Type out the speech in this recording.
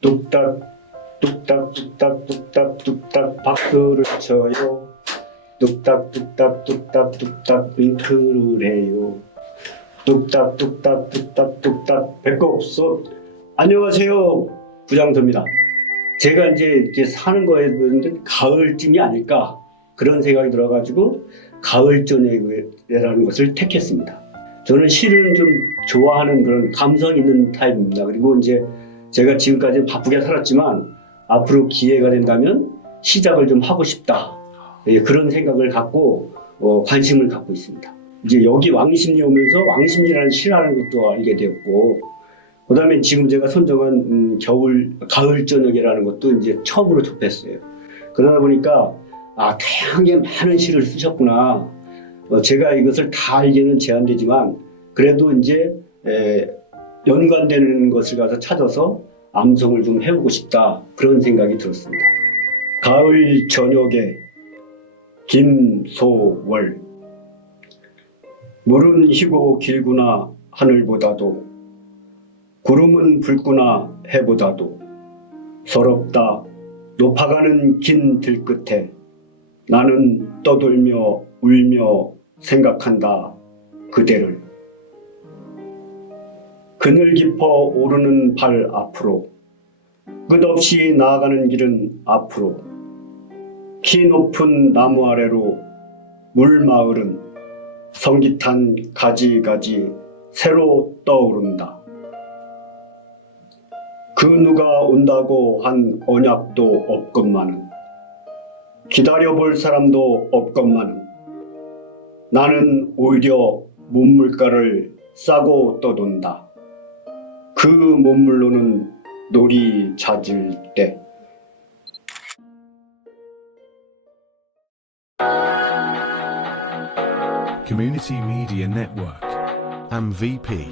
뚝딱 뚝딱 뚝딱 뚝딱 뚝딱 박수를 쳐요. 뚝딱 뚝딱 뚝딱 뚝딱 윙크를 해요. 뚝딱 뚝딱 뚝딱 뚝딱. 배꼽소 안녕하세요. 부장도입니다. 제가 이제, 이제 사는 거에 보는데 가을쯤이 아닐까 그런 생각이 들어가지고 가을 저녁이라는 것을 택했습니다. 저는 시를 좀 좋아하는 그런 감성 있는 타입입니다. 그리고 이제 제가 지금까지 바쁘게 살았지만 앞으로 기회가 된다면 시작을 좀 하고 싶다. 예, 그런 생각을 갖고 어, 관심을 갖고 있습니다. 이제 여기 왕십리 오면서 왕십리라는 시라는 것도 알게 되었고, 그 다음에 지금 제가 선정한 음, 겨울, 가을 저녁이라는 것도 이제 처음으로 접했어요. 그러다 보니까 아, 다양하게 많은 시를 쓰셨구나. 어, 제가 이것을 다 알기는 제한되지만 그래도 이제 에, 연관되는 것을 가서 찾아서 암송을 좀 해보고 싶다 그런 생각이 들었습니다. 가을 저녁에 김소월 물은 희고 길구나 하늘보다도 구름은 붉구나 해보다도 서럽다 높아가는 긴 들끝에 나는 떠돌며 울며 생각한다 그대를 그늘 깊어 오르는 발 앞으로 끝없이 나아가는 길은 앞으로 키 높은 나무 아래로 물 마을은 성깃한 가지가지 새로 떠오른다. 그 누가 온다고 한 언약도 없건만은 기다려볼 사람도 없건만은 나는 오히려 문물가를 싸고 떠돈다. 그 몸물로는 놀이 잦을 때 Community Media Network. MVP.